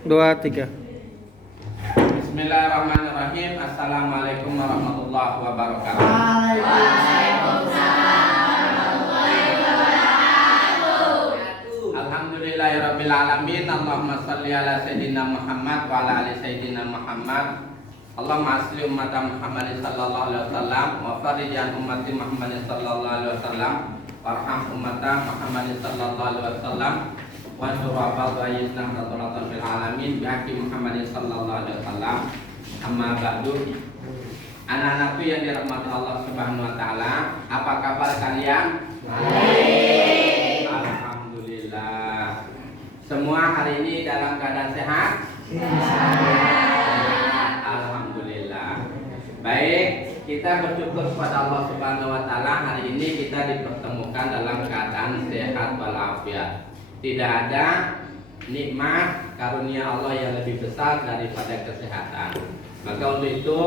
Dua, tiga. Bismillahirrahmanirrahim. Assalamualaikum warahmatullahi wabarakatuh. Alhamdulillahirabbil alamin. Allahumma shalli ala sayyidina Muhammad wa ala ali sayyidina Muhammad. Allahumma asli umat Muhammad sallallahu alaihi wasallam wa farij an ummati Muhammad sallallahu alaihi wasallam warham umat Muhammad sallallahu alaihi wasallam wa syura ba'dayna radhiyallahu fil alamin bi haqqi Muhammad sallallahu alaihi wasallam. Amma ba'du. Anak-anakku yang dirahmati Allah Subhanahu wa taala, apa kabar kalian? Baik. Alhamdulillah. Semua hari ini dalam keadaan sehat? Sehat. Alhamdulillah. Baik, kita bersyukur kepada Allah Subhanahu wa taala, hari ini kita dipertemukan dalam keadaan sehat walafiat. Tidak ada nikmat karunia Allah yang lebih besar daripada kesehatan. Maka untuk itu,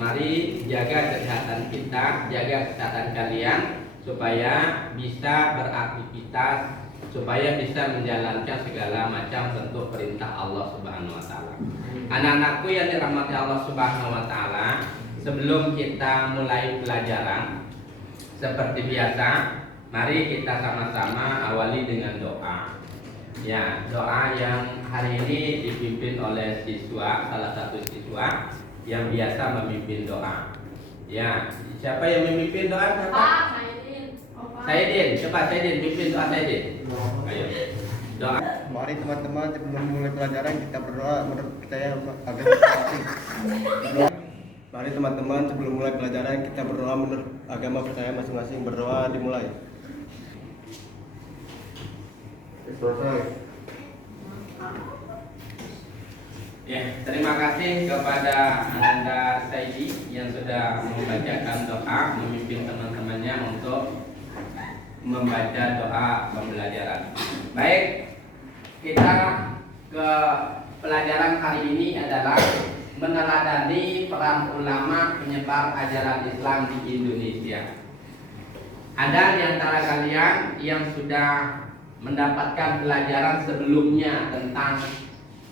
mari jaga kesehatan kita, jaga kesehatan kalian supaya bisa beraktivitas, supaya bisa menjalankan segala macam bentuk perintah Allah Subhanahu wa taala. Anak-anakku yang dirahmati Allah Subhanahu wa taala, sebelum kita mulai pelajaran seperti biasa, mari kita sama-sama awali dengan doa. Ya, doa yang hari ini dipimpin oleh siswa, salah satu siswa yang biasa memimpin doa. Ya, siapa yang memimpin doa? Siapa? Saidin. Coba Saidin pimpin doa Saidin. Ayo. Doa. Mari teman-teman sebelum mulai pelajaran kita berdoa menurut percaya agar masing-masing. Mari teman-teman sebelum mulai pelajaran kita berdoa menurut agama percaya masing-masing. Berdoa dimulai. Selesai. Ya, terima kasih kepada Ananda Saidi yang sudah membacakan doa, memimpin teman-temannya untuk membaca doa pembelajaran. Baik, kita ke pelajaran hari ini adalah meneladani peran ulama penyebar ajaran Islam di Indonesia. Ada di antara kalian yang sudah mendapatkan pelajaran sebelumnya tentang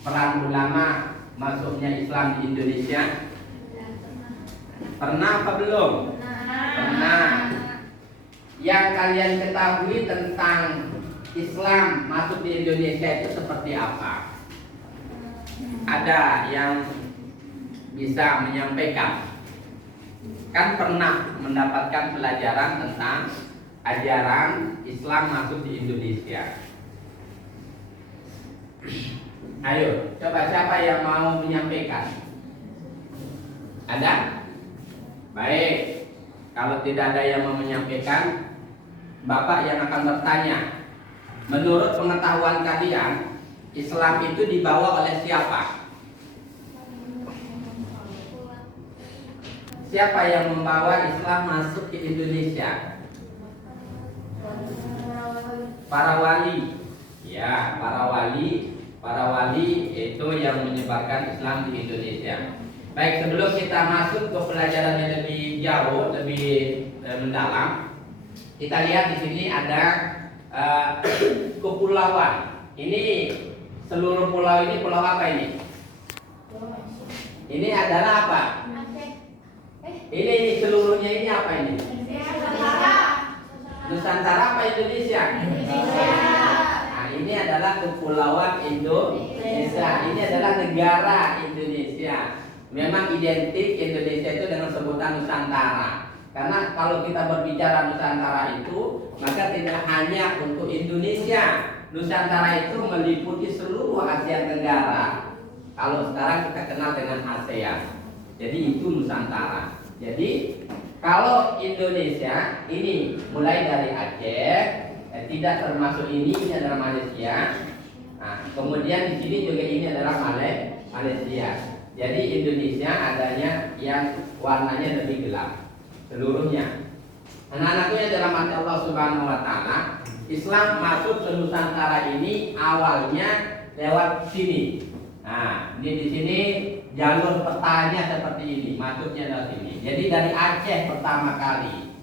peran ulama masuknya Islam di Indonesia? Pernah apa belum? Pernah. Yang kalian ketahui tentang Islam masuk di Indonesia itu seperti apa? Ada yang bisa menyampaikan? Kan pernah mendapatkan pelajaran tentang ajaran Islam masuk di Indonesia. Ayo, coba siapa yang mau menyampaikan? Ada? Baik. Kalau tidak ada yang mau menyampaikan, Bapak yang akan bertanya. Menurut pengetahuan kalian, Islam itu dibawa oleh siapa? Siapa yang membawa Islam masuk ke Indonesia? Para wali. Ya, para wali itu yang menyebarkan Islam di Indonesia. Baik, sebelum kita masuk ke pelajaran yang lebih jauh, lebih mendalam, kita lihat di sini ada kepulauan. Ini seluruh pulau ini pulau apa ini? Ini adalah apa? Ini seluruhnya ini apa ini? Nusantara apa Indonesia? Nah, ini adalah kepulauan Indonesia. Ini adalah negara Indonesia. Memang identik Indonesia itu dengan sebutan Nusantara. Karena kalau kita berbicara Nusantara itu, maka tidak hanya untuk Indonesia. Nusantara itu meliputi seluruh Asia Tenggara. Kalau sekarang kita kenal dengan ASEAN. Jadi itu Nusantara. Jadi kalau Indonesia ini mulai dari Aceh, tidak termasuk ini adalah Malaysia. Nah, kemudian di sini juga ini adalah Malaysia. Jadi Indonesia adanya yang warnanya lebih gelap seluruhnya. Anak-anakku yang dirahmati Allah Subhanahu wa taala, Islam masuk ke Nusantara ini awalnya lewat sini. Nah, ini di sini jalur petanya seperti ini, masuknya dari sini. Jadi dari Aceh pertama kali.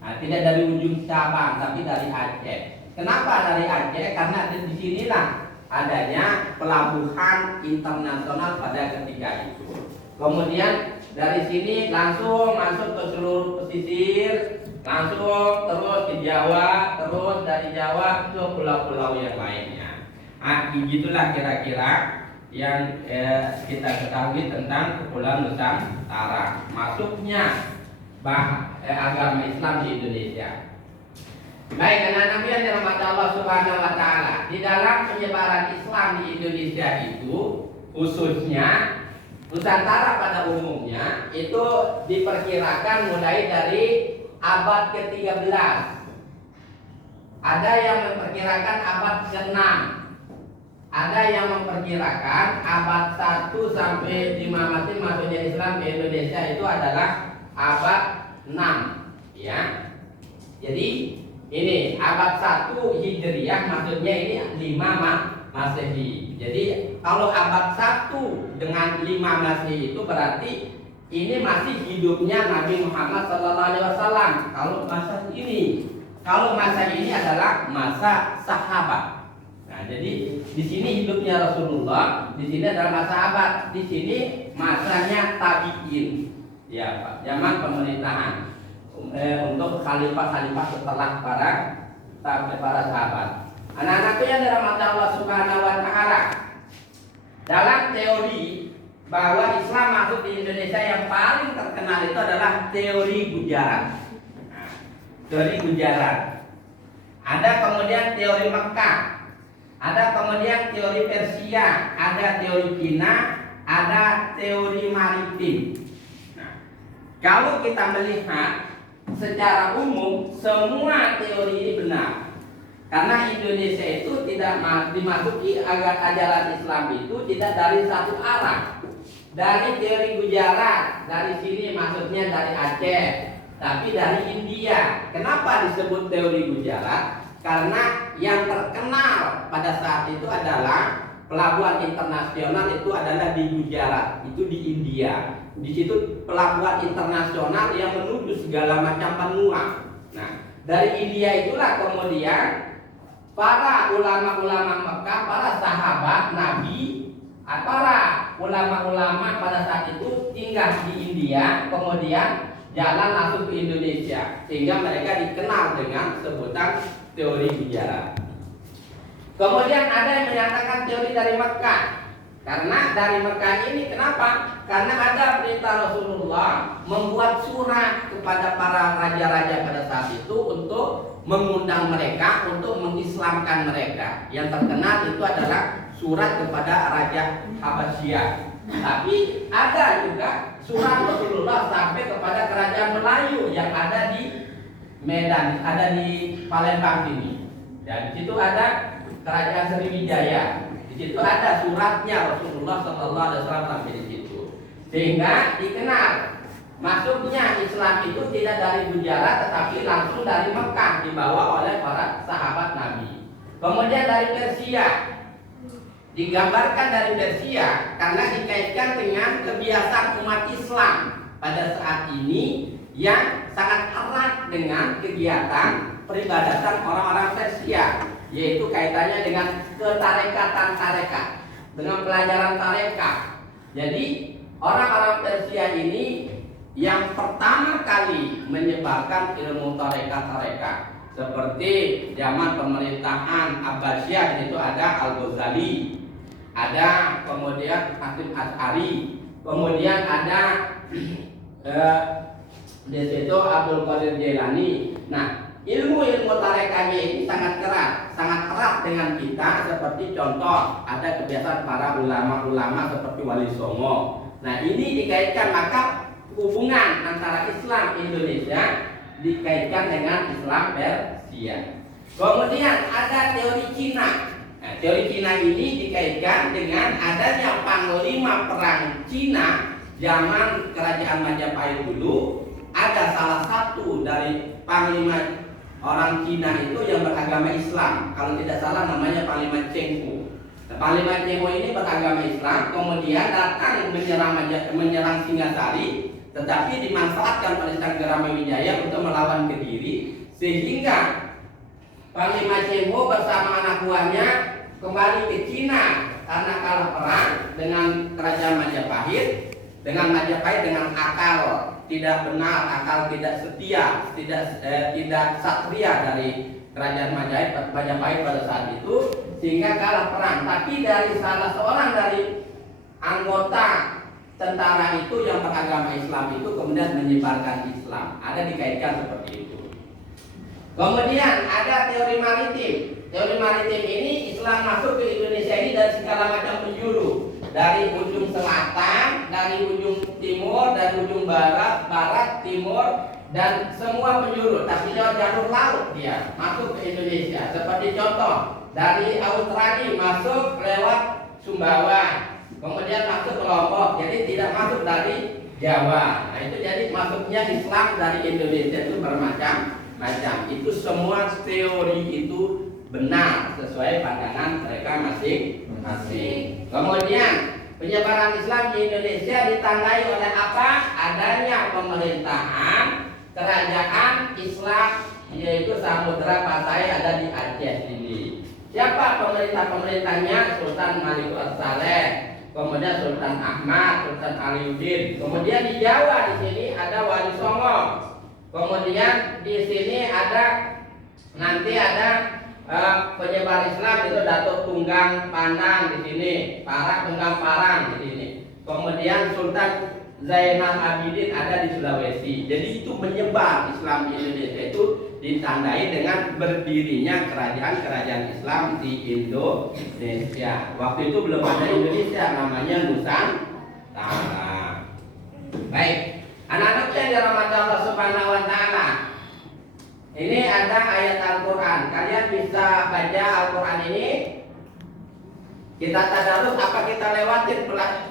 Nah, tidak dari ujung Sabang, tapi dari Aceh. Kenapa dari Aceh? Karena di sinilah adanya pelabuhan internasional pada ketika itu. Kemudian dari sini langsung masuk ke seluruh pesisir, langsung terus ke Jawa, terus dari Jawa ke pulau-pulau yang lainnya. Begitulah kira-kira yang kita ketahui tentang Kepulauan Nusantara. Masuknya agama Islam di Indonesia. Baik, anak-anak yang dirahmati Allah Subhanahu wa taala, di dalam penyebaran Islam di Indonesia itu khususnya Nusantara pada umumnya itu diperkirakan mulai dari abad ke-13. Ada yang memperkirakan abad ke-6. Ada yang memperkirakan abad 1 sampai 5 masuknya Islam ke Indonesia itu adalah abad 6, ya. Jadi ini abad 1 Hijriah, maksudnya ini 5 Masehi. Jadi kalau abad 1 dengan 5 Masehi itu berarti ini masih hidupnya Nabi Muhammad SAW. Kalau masa ini adalah masa sahabat. Nah, jadi di sini hidupnya Rasulullah, di sini adalah masa sahabat, di sini masanya tabi'in. Ya, Pak, zaman pemerintahan untuk khalifah-khalifah setelah para sahabat. Anak-anakku yang dirahmati Allah Subhanahu wa taala, dalam teori bahwa Islam masuk di Indonesia yang paling terkenal itu adalah teori Gujarat. Teori Gujarat. Ada kemudian teori Mekah, ada kemudian teori Persia, ada teori Cina, ada teori maritim. Nah, kalau kita melihat secara umum semua teori ini benar, karena Indonesia itu tidak dimasuki ajaran Islam itu tidak dari satu arah. Dari teori Gujarat, dari sini maksudnya dari Aceh, tapi dari India. Kenapa disebut teori Gujarat? Karena yang terkenal pada saat itu adalah pelabuhan internasional itu adalah di Gujarat, itu di India. Di situ pelabuhan internasional yang menuju segala macam benua. Nah, dari India itulah kemudian para ulama-ulama Mekah, para sahabat Nabi, para ulama-ulama pada saat itu tinggal di India, kemudian jalan langsung ke Indonesia, sehingga mereka dikenal dengan sebutan teori Gujarat. Kemudian ada yang menyatakan teori dari Mekah, karena dari Mekah ini kenapa? Karena ada perintah Rasulullah membuat surat kepada para raja-raja pada saat itu untuk mengundang mereka untuk mengislamkan mereka. Yang terkenal itu adalah surat kepada Raja Habasyah. Tapi ada juga surat Rasulullah sampai kepada kerajaan Melayu yang ada di Medan, ada di Palembang ini. Dan di situ ada kerajaan Sriwijaya. Di situ ada suratnya Rasulullah SAW sampai di situ. Sehingga dikenal masuknya Islam itu tidak dari Gujarat tetapi langsung dari Mekah, dibawa oleh para sahabat Nabi. Kemudian dari Persia, digambarkan dari Persia karena dikaitkan dengan kebiasaan umat Islam pada saat ini yang sangat erat dengan kegiatan peribadatan orang-orang Persia, yaitu kaitannya dengan ketarekatan tarekat, dengan pelajaran tarekat. Jadi orang-orang Persia ini yang pertama kali menyebarkan ilmu tarekat-tarekat, seperti zaman pemerintahan Abbasiyah, itu ada Al-Ghazali, ada kemudian Hasim Asy'ari, kemudian ada di situ Abdul Qadir Jailani. Nah, ilmu-ilmu tarekatnya ini sangat erat dengan kita. Seperti contoh, ada kebiasaan para ulama-ulama seperti Wali Songo. Nah, ini dikaitkan, maka hubungan antara Islam Indonesia dikaitkan dengan Islam Persia. Kemudian ada teori Cina. Nah, teori Cina ini dikaitkan dengan adanya panglima perang Cina zaman kerajaan Majapahit dulu. Ada salah satu dari panglima orang Cina itu yang beragama Islam. Kalau tidak salah namanya Panglima Cheng Ho. Nah, Panglima Cheng Ho ini beragama Islam, kemudian datang menyerang Singasari, tetapi dimanfaatkan oleh Sang Gramajaya untuk melawan Kediri, sehingga Panglima Cheng Ho bersama anak buahnya kembali ke Cina karena kalah perang dengan kerajaan Majapahit. Dengan Majapahit dengan akal tidak benar, akal tidak setia, tidak satria dari kerajaan Majapahit pada saat itu, sehingga kalah perang. Tapi dari salah seorang dari anggota tentara itu yang beragama Islam itu kemudian menyebarkan Islam. Ada dikaitkan seperti itu. Kemudian ada teori maritim. Teori maritim ini Islam masuk ke Indonesia ini dari segala macam penjuru. Dari ujung selatan, dari ujung timur, dari ujung barat, timur, dan semua penjuru. Tapi lewat jalur laut dia masuk ke Indonesia. Seperti contoh, dari Australia masuk lewat Sumbawa, kemudian masuk ke Lombok. Jadi tidak masuk dari Jawa. Nah itu jadi masuknya Islam dari Indonesia itu bermacam-macam. Itu semua teori itu benar sesuai pandangan mereka masing-masing. Kemudian penyebaran Islam di Indonesia ditandai oleh apa? Adanya pemerintahan kerajaan Islam, yaitu Samudra Pasai ada di Aceh ini. Siapa pemerintahnya? Sultan Malikus Saleh, kemudian Sultan Ahmad, Sultan Aliuddin. Kemudian di Jawa di sini ada Wali Songo. Kemudian di sini ada penyebar Islam itu Datuk Tunggang Panang di sini, Tunggang Parang di sini. Kemudian Sultan Zainal Abidin ada di Sulawesi. Jadi itu menyebar Islam di Indonesia itu ditandai dengan berdirinya kerajaan Islam di Indonesia. Waktu itu belum ada Indonesia, namanya Nusantara. Baik, anak-anak yang dirahmati Allah Subhanahu wa taala. Ini ada ayat Al-Quran. Kalian bisa baca Al-Quran ini. Kita tadarus, apa kita lewatin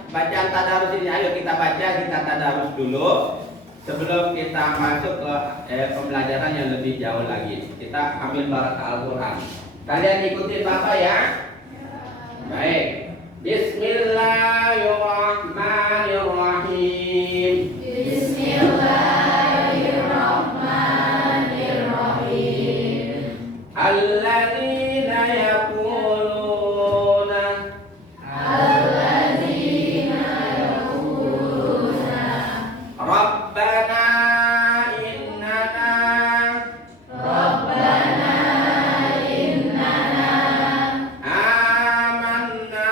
bacaan tadarus ini? Ayo kita baca, kita tadarus dulu sebelum kita masuk ke pembelajaran yang lebih jauh lagi. Kita ambil barakah Al-Quran. Kalian ikutin Bapak ya. Baik. Bismillahirrahmanirrahim. Alladzina yaquluna Rabbana innana amanna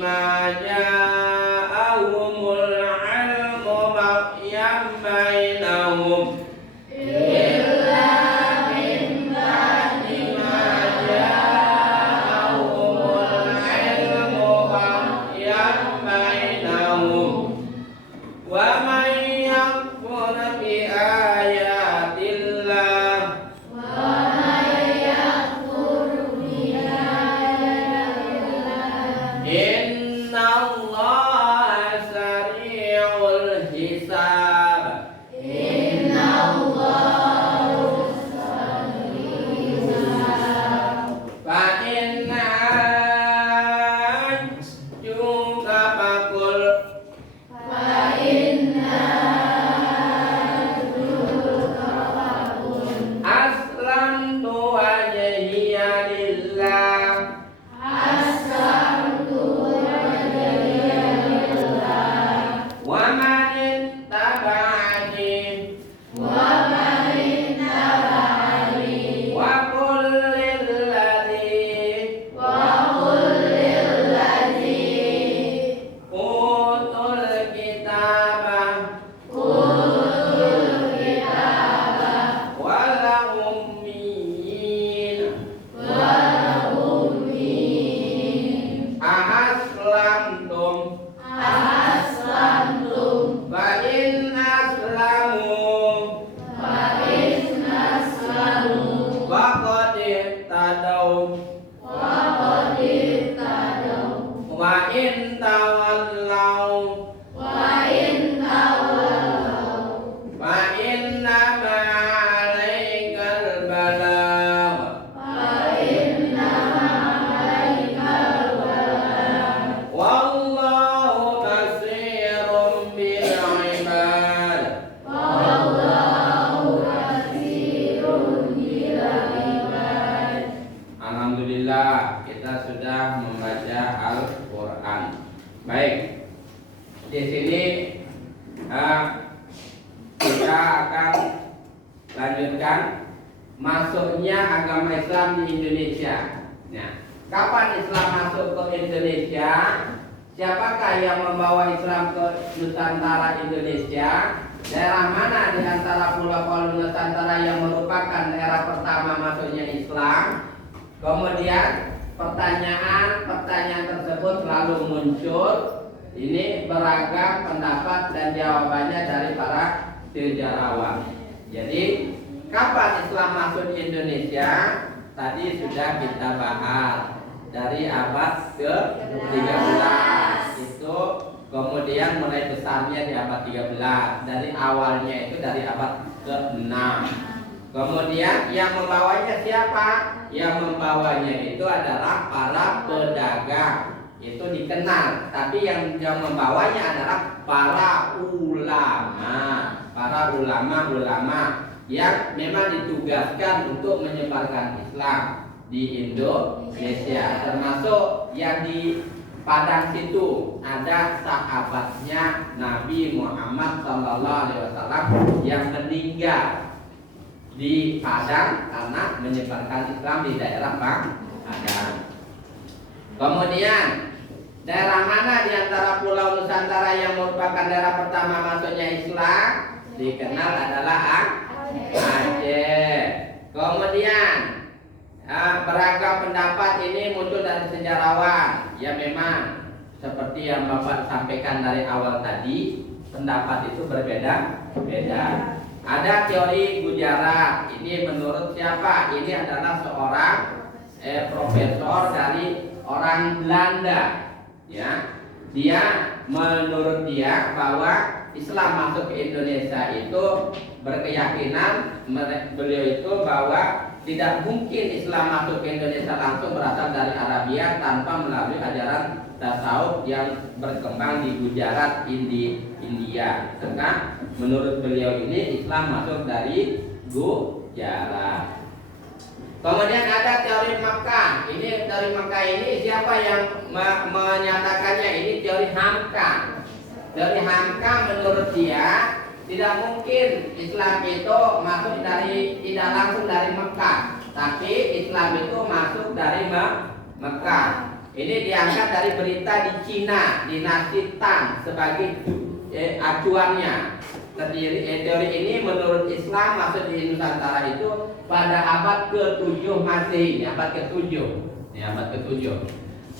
ma ja'ahumul ilmu baghyan bainahum illa min ba'di ma ja'ahumul ilmu baghyan bainahum wa man yakfur bi ayatillah innallaha sari'ul hisab. Fa inna juga bakul aslamtu wajhiya lillah wa man ittaba'ani wa qul lil ladzi utul kitabah wal ummiyin ahaslamtum fa in aslamu faqad ihtadaw wa in tawallaw fa innama 'alaikal balagh wallahu basirun bil 'ibad. Alhamdulillah kita sudah membaca Al-Quran. Baik, di sini kita akan lanjutkan masuknya agama Islam di Indonesia. Nah, kapan Islam masuk ke Indonesia? Siapakah yang membawa Islam ke Nusantara Indonesia? Daerah mana di antara pulau-pulau Nusantara yang merupakan daerah pertama masuknya Islam? Kemudian pertanyaan tersebut selalu muncul. Ini beragam pendapat dan jawabannya dari para sejarawan. Jadi kapan Islam masuk di Indonesia? Tadi sudah kita bahas dari abad ke-13. Itu kemudian mulai besarnya di abad 13. Dari awalnya itu dari abad ke-6. Kemudian yang membawanya siapa? Yang membawanya itu adalah para pedagang. Itu dikenal. Tapi yang membawanya adalah para ulama. Para ulama yang memang ditugaskan untuk menyebarkan Islam di Indonesia. Termasuk yang di Padang situ ada sahabatnya Nabi Muhammad SAW yang meninggal di Padang karena menyebarkan Islam di daerah Padang. Kemudian daerah mana di antara pulau Nusantara yang merupakan daerah pertama masuknya Islam? Dikenal adalah Aceh. Kemudian beragam pendapat ini muncul dari sejarawan. Ya memang seperti yang Bapak sampaikan dari awal tadi, pendapat itu berbeda-beda. Ada teori Gujarat. Ini menurut siapa? Ini adalah seorang profesor dari orang Belanda. Ya, dia menurut dia bahwa Islam masuk ke Indonesia itu berkeyakinan beliau itu bahwa tidak mungkin Islam masuk ke Indonesia langsung berasal dari Arabia tanpa melalui ajaran tasawuf yang berkembang di Gujarat, India. Karena menurut beliau ini Islam masuk dari Gujarat. Kemudian ada teori Makkah. Ini teori Makkah ini siapa yang menyatakannya? Ini teori Hamka. Teori Hamka menurut dia tidak mungkin Islam itu masuk tidak langsung dari Mekah, tapi Islam itu masuk dari Mekah. Ini diangkat dari berita di Cina, dinasti Tang sebagai acuannya. Teori ini menurut Islam masuk di Nusantara itu pada abad ke-7 Masehi, abad ke-7. Abad ke-7.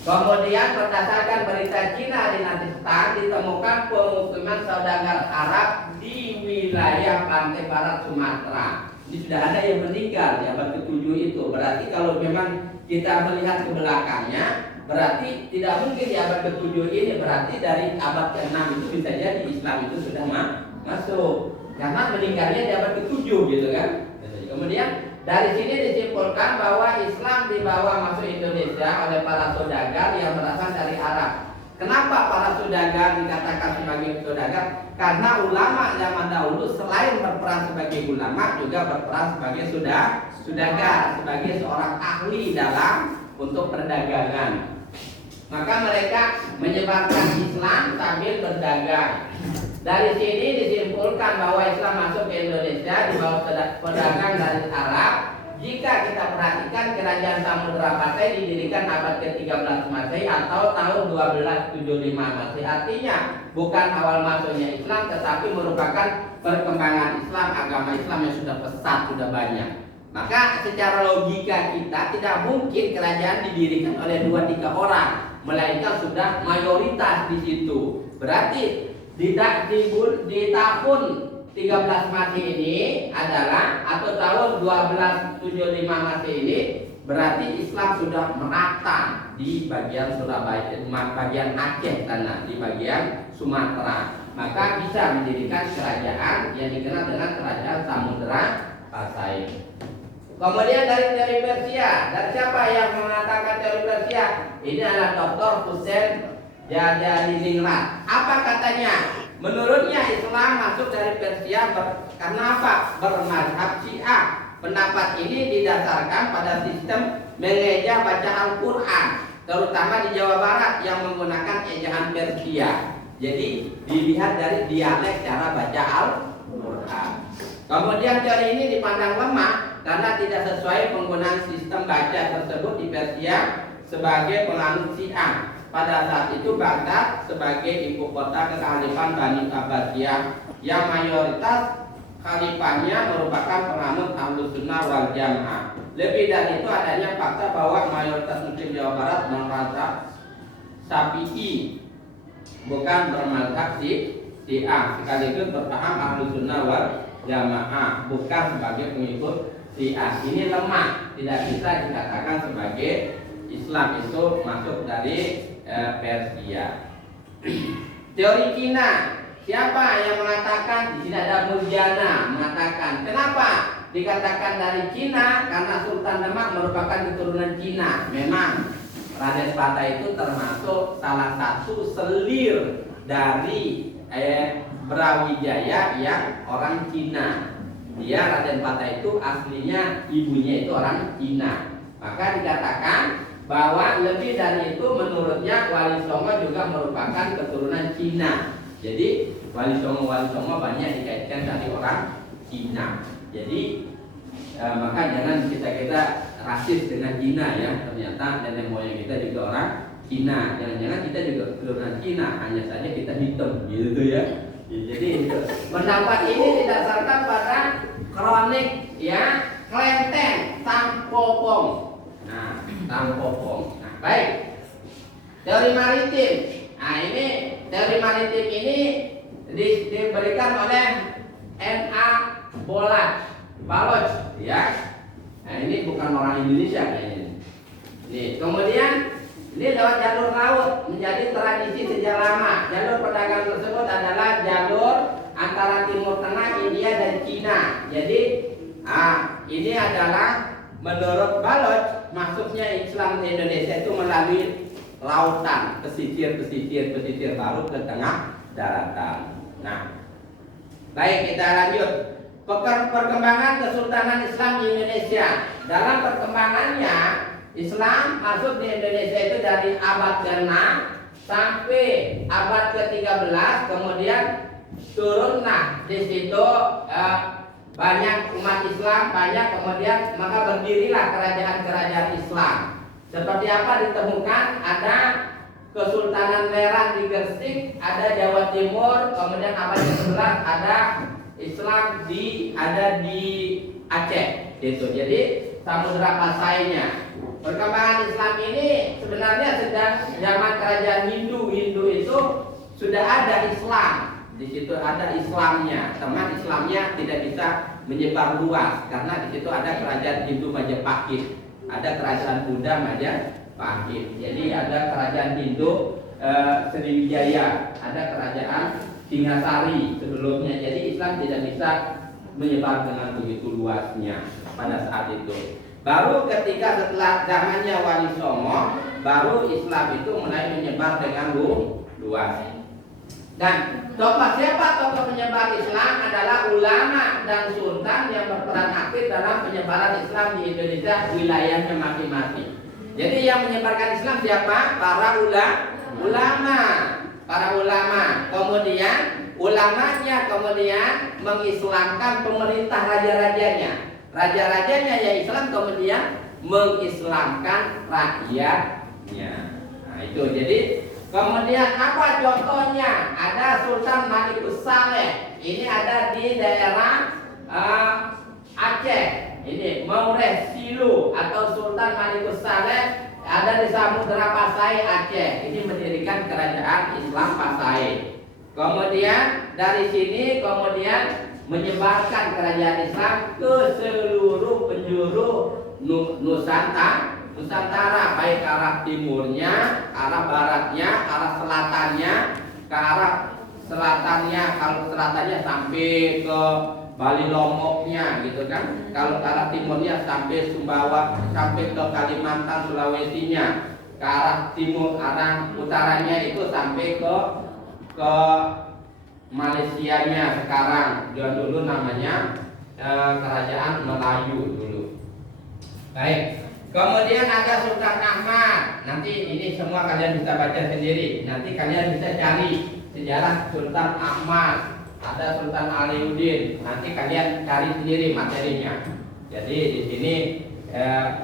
Kemudian berdasarkan berita Cina dinasti Tang ditemukan pemukiman saudagar Arab di wilayah pantai barat Sumatera. Ini sudah ada yang meninggal di abad ke-7 itu. Berarti kalau memang kita melihat ke belakangnya, berarti tidak mungkin di abad ke-7 ini, berarti dari abad ke-6 itu bisa jadi Islam itu sudah masuk. Karena meninggalnya di abad ke-7 gitu kan. Kemudian dari sini disimpulkan bahwa Islam dibawa masuk Indonesia oleh para saudagar yang berasal dari Arab. Kenapa para saudagar dikatakan sebagai saudagar? Karena ulama zaman dahulu selain berperan sebagai ulama juga berperan sebagai saudagar, sebagai seorang ahli dalam untuk perdagangan. Maka mereka menyebarkan Islam sambil berdagang. Dari sini disimpulkan bahwa Islam masuk ke Indonesia di bawah pedagang dari Arab. Jika kita perhatikan, kerajaan Samudra Pasai didirikan abad ke-13 Masehi atau tahun 1275 Masehi. Artinya bukan awal masuknya Islam, tetapi merupakan perkembangan Islam, agama Islam yang sudah pesat, sudah banyak. Maka secara logika kita tidak mungkin kerajaan didirikan oleh 2-3 orang, melainkan sudah mayoritas di situ. Berarti di tahun 13 Masehi ini adalah atau tahun 1275 Masehi ini berarti Islam sudah merata di bagian Surabaya, bagian Aceh sana, di bagian Sumatera. Maka bisa mendirikan kerajaan yang dikenal dengan kerajaan Samudra Pasai. Kemudian dari teori Persia, dari siapa yang mengatakan teori Persia? Ini adalah Dr. Hussein Jajadiningrat. Apa katanya? Menurutnya Islam masuk dari Persia karena apa? Bermazhab Syiah. Pendapat ini didasarkan pada sistem mengeja baca Al-Quran, terutama di Jawa Barat yang menggunakan ejaan Persia. Jadi dilihat dari dialek cara baca Al-Quran. Kemudian teori ini dipandang lemah karena tidak sesuai penggunaan sistem baca tersebut di Persia sebagai penganut Syiah. Pada saat itu Baghdad sebagai ibu kota kekhalifan Bani Abbasiyah yang mayoritas khalifahnya merupakan penganut Ahlus Sunnah wal Jamaah. Lebih dari itu adanya fakta bahwa mayoritas Muslim Jawa Barat bermazhab Syafi'i, bukan bermazhab Syiah, sekaligus berpaham Ahlus Sunnah wal Jamaah, bukan sebagai pengikut Syiah. Ini lemah, tidak bisa dikatakan sebagai Islam itu masuk dari Persia. Teori Cina, siapa yang mengatakan? Di sini ada Murjana mengatakan. Kenapa dikatakan dari Cina? Karena Sultan Demak merupakan keturunan Cina. Memang Raden Patah itu termasuk salah satu selir dari Brawijaya yang orang Cina. Dia Raden Patah itu aslinya ibunya itu orang Cina. Maka dikatakan bahwa lebih dari itu menurutnya Wali Songo juga merupakan keturunan Cina. Jadi Wali Songo banyak dikaitkan dari orang Cina. Jadi maka jangan kita rasis dengan Cina ya. Ternyata nenek moyang kita juga orang Cina. Jangan-jangan kita juga keturunan Cina, hanya saja kita hitam gitu ya. Jadi pendapat ini didasarkan pada kronik ya Klenteng Tampopong. Tampopong. Nah, baik. Teori maritim. Nah, ini teori maritim ini diberikan oleh N.A. Baloch, ya. Nah, ini bukan orang Indonesia kayaknya. Nih, kemudian ini lewat jalur laut menjadi tradisi sejak lama. Jalur perdagangan tersebut adalah jalur antara Timur Tengah, India dan Cina. Jadi, ini adalah menurut Baloch, masuknya Islam di Indonesia itu melalui lautan, pesisir baru ke tengah daratan. Nah, baik, kita lanjut. Perkembangan Kesultanan Islam di Indonesia. Dalam perkembangannya, Islam masuk di Indonesia itu dari abad ke-6 sampai abad ke-13, kemudian turun. Nah, di situ banyak umat Islam, kemudian maka berdirilah kerajaan-kerajaan Islam Seperti apa ditemukan? Ada Kesultanan Merah di Gresik, ada Jawa Timur, kemudian abad ke-11 ada Islam ada di Aceh, gitu. Jadi Samudra Pasainya. Perkembangan Islam ini sebenarnya sejak zaman kerajaan Hindu itu sudah ada Islam. Di situ ada Islamnya, teman Islamnya tidak bisa menyebar luas karena di situ ada kerajaan Hindu Majapahit, ada kerajaan Buddha Majapahit. Jadi ada kerajaan Hindu Sriwijaya, ada kerajaan Singasari sebelumnya. Jadi Islam tidak bisa menyebar dengan begitu luasnya pada saat itu. Baru ketika setelah zamannya Wali Songo, baru Islam itu mulai menyebar dengan luas. Dan siapa tokoh penyebar Islam adalah ulama dan sultan yang berperan aktif dalam penyebaran Islam di Indonesia wilayahnya masing-masing. Jadi yang menyebarkan Islam siapa? Para ulama. Kemudian ulamanya kemudian mengislamkan pemerintah raja-rajanya. Raja-rajanya ya Islam, kemudian mengislamkan rakyatnya. Nah itu jadi. Kemudian apa contohnya? Ada Sultan Malikus Saleh. Ini ada di daerah Aceh. Ini Maureh Silu atau Sultan Malikus Saleh ada di Samudra Pasai Aceh. Ini mendirikan kerajaan Islam Pasai. Kemudian dari sini kemudian menyebarkan kerajaan Islam ke seluruh penjuru Nusantara, baik arah timurnya, arah baratnya, arah selatannya, ke arah selatannya, kalau selatannya sampai ke Bali Lomboknya gitu kan. Kalau ke arah timurnya sampai Sumbawa, sampai ke Kalimantan, Sulawesinya. Ke arah timur, arah utaranya itu sampai ke Malaysianya sekarang. Dulu namanya kerajaan Melayu dulu. Baik. Kemudian ada Sultan Ahmad. Nanti ini semua kalian bisa baca sendiri. Nanti kalian bisa cari sejarah Sultan Ahmad. Ada Sultan Aliuddin. Nanti kalian cari sendiri materinya. Jadi di sini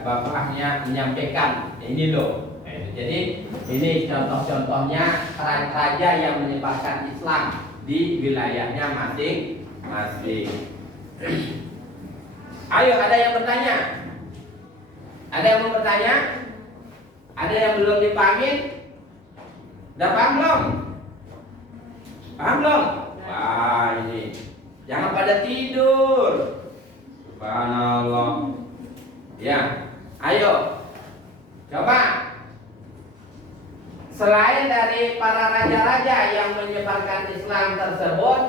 bapaknya menyampaikan ini loh. Jadi ini contoh-contohnya raja yang menyebarkan Islam di wilayahnya masing-masing. Ayo, ada yang bertanya? Ada yang mau bertanya? Ada yang belum dipahami? Udah paham belum? Paham belum? Wah ini jangan pada tidur. Subhanallah. Ya, ayo coba. Selain dari para raja-raja yang menyebarkan Islam tersebut,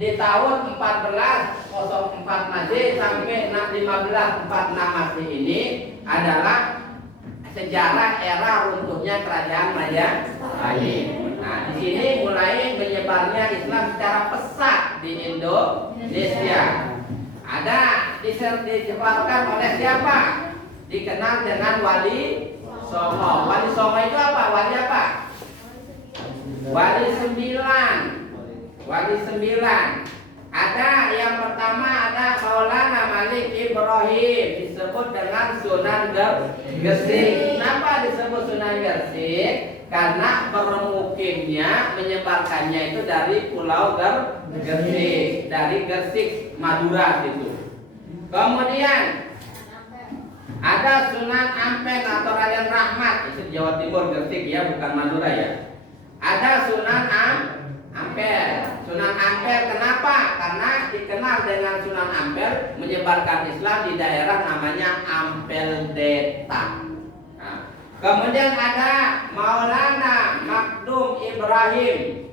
di tahun 1404 Masehi sampai 1546 Masehi ini adalah sejarah era runtuhnya kerajaan Majapahit. Nah, di sini mulai menyebarnya Islam secara pesat di Indonesia. Ada disebabkan oleh siapa? Dikenal dengan Wali Songo. Wali Songo itu apa? Wali apa? Wali 9. Wali 9. Ada yang pertama ada Maulana Malik Ibrahim, disebut dengan Sunan Gresik. Kenapa disebut Sunan Gresik? Karena bermukimnya menyebarkannya itu dari Pulau Gresik, dari Gresik Madura itu. Kemudian ada Sunan Ampel atau Raden Rahmat, itu di Jawa Timur, Gresik ya, bukan Madura ya. Ada Sunan Ampel. Sunan Ampel kenapa? Karena dikenal dengan Sunan Ampel menyebarkan Islam di daerah namanya Ampel Deta. Nah, kemudian ada Maulana Makdum Ibrahim,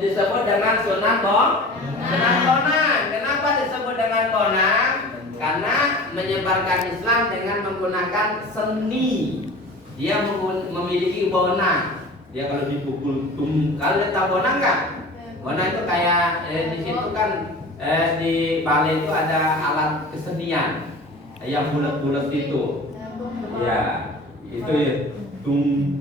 disebut dengan Sunan Bonang. Kenapa disebut dengan Bonang? Karena menyebarkan Islam dengan menggunakan seni. Dia memiliki bonang. Dia kalau dipukul kalau tahu bonang nggak? Bonang itu kayak di situ kan di Bali itu ada alat kesenian yang bulat-bulat itu. Ya, itu ya tung.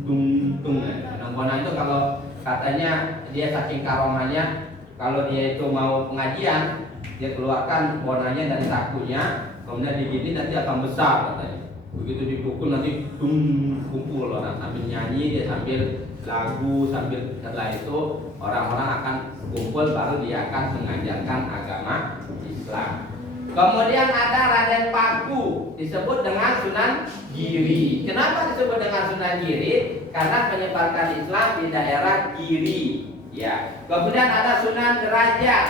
Nah, bonang itu kalau katanya dia saking karomanya, kalau dia itu mau pengajian, dia keluarkan bonanya dari sakunya, kemudian digini nanti akan besar katanya. Begitu dipukul nanti kumpul orang sambil nyanyi, dia sambil lagu, sambil setelah itu orang-orang akan kumpul, baru dia akan mengajarkan agama Islam. Kemudian ada Raden Paku, disebut dengan Sunan Giri. Kenapa disebut dengan Sunan Giri? Karena menyebarkan Islam di daerah Giri. Ya. Kemudian ada Sunan Derajat.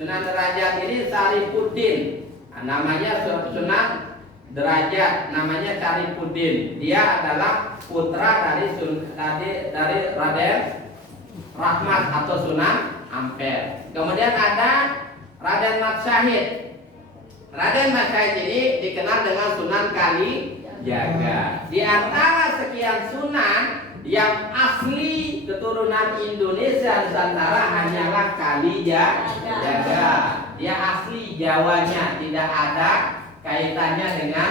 Sunan Derajat ini Sarifuddin. Namanya Sunan Derajat, namanya Sarifuddin. Dia adalah putra dari Raden Rahmat atau Sunan Ampel. Kemudian ada Raden Mat Syahid. Raden Mat Syahid ini dikenal dengan Sunan Kalijaga. Di antara sekian sunan yang asli keturunan Indonesia Nusantara hanyalah Kalijaga. Dia asli Jawanya, tidak ada kaitannya dengan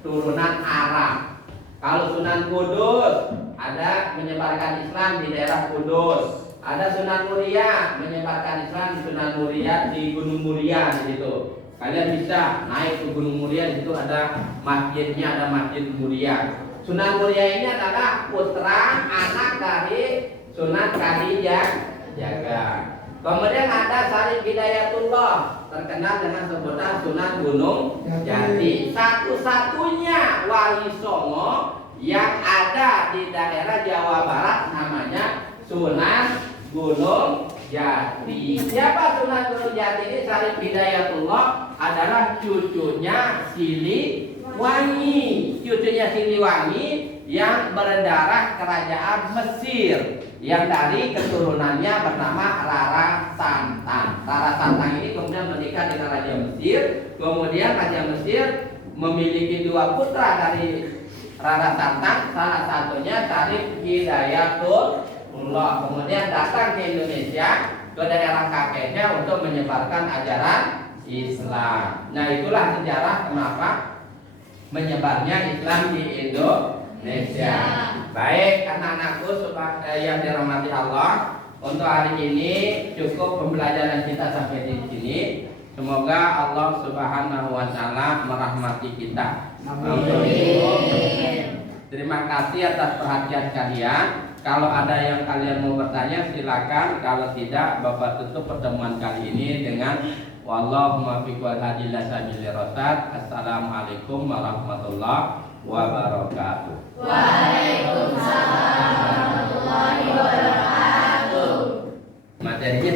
turunan Arab. Kalau Sunan Kudus ada menyebarkan Islam di daerah Kudus. Ada Sunan Muria menyebarkan Islam di Sunan Muria, di Gunung Muria di situ. Kalian bisa naik ke Gunung Muria, di situ ada masjidnya, ada Masjid Muria. Sunan Muria ini adalah putra anak dari Sunan Kalijaga. Kemudian ada Syarif Hidayatullah, terkenal dengan sebutan Sunan Gunung Jati. Satu-satunya wali songo yang ada di daerah Jawa Barat namanya Sunan Gunung Jati. Siapa Sunan Gunung Jati ini? Syarif Hidayatullah adalah cucunya Siliwangi. Cucunya Siliwangi yang berdarah kerajaan Mesir, yang dari keturunannya bernama Rara Santang. Rara Santang ini kemudian menikah dengan Raja Mesir. Kemudian Raja Mesir memiliki dua putra dari Rara Santang, salah satunya Syarif Hidayatullah. Kemudian datang ke Indonesia, ke daerah kakeknya untuk menyebarkan ajaran Islam. Nah, itulah sejarah kenapa menyebarnya Islam di Indonesia. Baik, anak-anakku yang dirahmati Allah, untuk hari ini cukup pembelajaran kita sampai di sini. Semoga Allah Subhanahu wa taala merahmati kita. Amin. Terima kasih atas perhatian kalian. Kalau ada yang kalian mau bertanya silakan. Kalau tidak, Bapak tutup pertemuan kali ini dengan wallahu muwaffiq wal hadi ila sabilir rasyad. Assalamualaikum warahmatullahi wabarakatuh. Waalaikumsalam warahmatullahi wabarakatuh. Materinya